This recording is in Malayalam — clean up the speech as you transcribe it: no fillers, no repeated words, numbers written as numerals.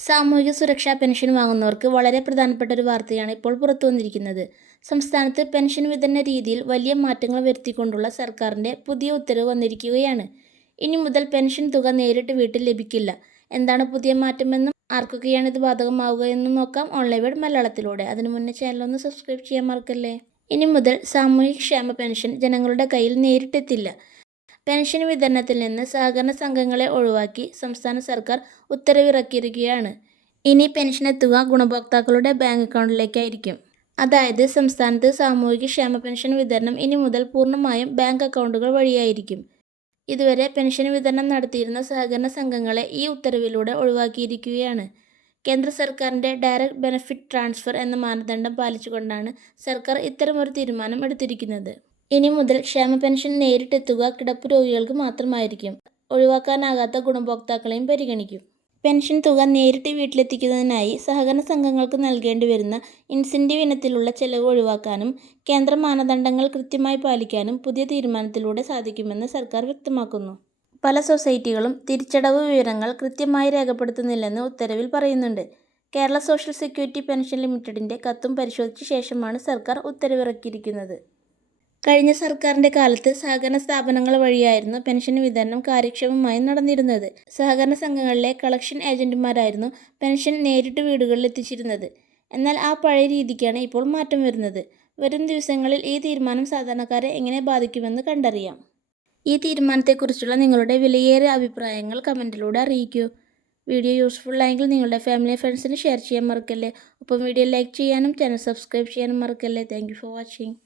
സാമൂഹിക സുരക്ഷാ പെൻഷൻ വാങ്ങുന്നവർക്ക് വളരെ പ്രധാനപ്പെട്ട ഒരു വാർത്തയാണ് ഇപ്പോൾ പുറത്തു വന്നിരിക്കുന്നത്. സംസ്ഥാനത്ത് പെൻഷൻ വിതരണ രീതിയിൽ വലിയ മാറ്റങ്ങൾ വരുത്തിക്കൊണ്ടുള്ള സർക്കാരിൻ്റെ പുതിയ ഉത്തരവ് വന്നിരിക്കുകയാണ്. ഇനി മുതൽ പെൻഷൻ തുക നേരിട്ട് വീട്ടിൽ ലഭിക്കില്ല. എന്താണ് പുതിയ മാറ്റമെന്നും ആർക്കൊക്കെയാണ് ഇത് ബാധകമാവുക എന്നും നോക്കാം ഓൺലൈൻ വേഡ് മലയാളത്തിലൂടെ. അതിനു മുന്നേ ചാനലൊന്ന് സബ്സ്ക്രൈബ് ചെയ്യാൻ മറക്കല്ലേ. ഇനി മുതൽ സാമൂഹ്യക്ഷേമ പെൻഷൻ ജനങ്ങളുടെ കയ്യിൽ നേരിട്ടെത്തില്ല. പെൻഷൻ വിതരണത്തിൽ നിന്ന് സഹകരണ സംഘങ്ങളെ ഒഴിവാക്കി സംസ്ഥാന സർക്കാർ ഉത്തരവിറക്കിയിരിക്കുകയാണ്. ഇനി പെൻഷൻ എത്തുക ഗുണഭോക്താക്കളുടെ ബാങ്ക് അക്കൗണ്ടിലേക്കായിരിക്കും. അതായത് സംസ്ഥാനത്ത് സാമൂഹികക്ഷേമ പെൻഷൻ വിതരണം ഇനി മുതൽ പൂർണ്ണമായും ബാങ്ക് അക്കൗണ്ടുകൾ വഴിയായിരിക്കും. ഇതുവരെ പെൻഷൻ വിതരണം നടത്തിയിരുന്ന സഹകരണ സംഘങ്ങളെ ഈ ഉത്തരവിലൂടെ ഒഴിവാക്കിയിരിക്കുകയാണ്. കേന്ദ്ര സർക്കാരിൻ്റെ ഡയറക്റ്റ് ബെനഫിറ്റ് ട്രാൻസ്ഫർ എന്ന മാനദണ്ഡം പാലിച്ചുകൊണ്ടാണ് സർക്കാർ ഇത്തരമൊരു തീരുമാനം എടുത്തിരിക്കുന്നത്. ഇനി മുതൽ ക്ഷേമ പെൻഷൻ നേരിട്ടെത്തുക കിടപ്പ് രോഗികൾക്ക് മാത്രമായിരിക്കും. ഒഴിവാക്കാനാകാത്ത ഗുണഭോക്താക്കളെയും പരിഗണിക്കും. പെൻഷൻ തുക നേരിട്ട് വീട്ടിലെത്തിക്കുന്നതിനായി സഹകരണ സംഘങ്ങൾക്ക് നൽകേണ്ടി വരുന്ന ഇൻസെൻറ്റീവ് ഇനത്തിലുള്ള ചെലവ് ഒഴിവാക്കാനും കേന്ദ്ര മാനദണ്ഡങ്ങൾ കൃത്യമായി പാലിക്കാനും പുതിയ തീരുമാനത്തിലൂടെ സാധിക്കുമെന്ന് സർക്കാർ വ്യക്തമാക്കുന്നു. പല സൊസൈറ്റികളും തിരിച്ചടവ് വിവരങ്ങൾ കൃത്യമായി രേഖപ്പെടുത്തുന്നില്ലെന്ന് ഉത്തരവിൽ പറയുന്നുണ്ട്. കേരള സോഷ്യൽ സെക്യൂരിറ്റി പെൻഷൻ ലിമിറ്റഡിൻ്റെ കത്തും പരിശോധിച്ച ശേഷമാണ് സർക്കാർ ഉത്തരവിറക്കിയിരിക്കുന്നത്. കഴിഞ്ഞ സർക്കാരിൻ്റെ കാലത്ത് സഹകരണ സ്ഥാപനങ്ങൾ വഴിയായിരുന്നു പെൻഷൻ വിതരണം കാര്യക്ഷമമായി നടന്നിരുന്നത്. സഹകരണ സംഘങ്ങളിലെ കളക്ഷൻ ഏജന്റുമാരായിരുന്നു പെൻഷൻ നേരിട്ട് വീടുകളിൽ എത്തിച്ചിരുന്നത്. എന്നാൽ ആ പഴയ രീതിക്കാണ് ഇപ്പോൾ മാറ്റം വരുന്നത്. വരും ദിവസങ്ങളിൽ ഈ തീരുമാനം സാധാരണക്കാരെ എങ്ങനെ ബാധിക്കുമെന്ന് കണ്ടറിയാം. ഈ തീരുമാനത്തെക്കുറിച്ചുള്ള നിങ്ങളുടെ വിലയേറിയ അഭിപ്രായങ്ങൾ കമൻറ്റിലൂടെ അറിയിക്കൂ. വീഡിയോ യൂസ്ഫുൾ ആയെങ്കിൽ നിങ്ങളുടെ ഫാമിലി ഫ്രണ്ട്സിന് ഷെയർ ചെയ്യാൻ മറക്കല്ലേ. ഒപ്പം വീഡിയോ ലൈക്ക് ചെയ്യാനും ചാനൽ സബ്സ്ക്രൈബ് ചെയ്യാനും മറക്കല്ലേ. Thank you for watching.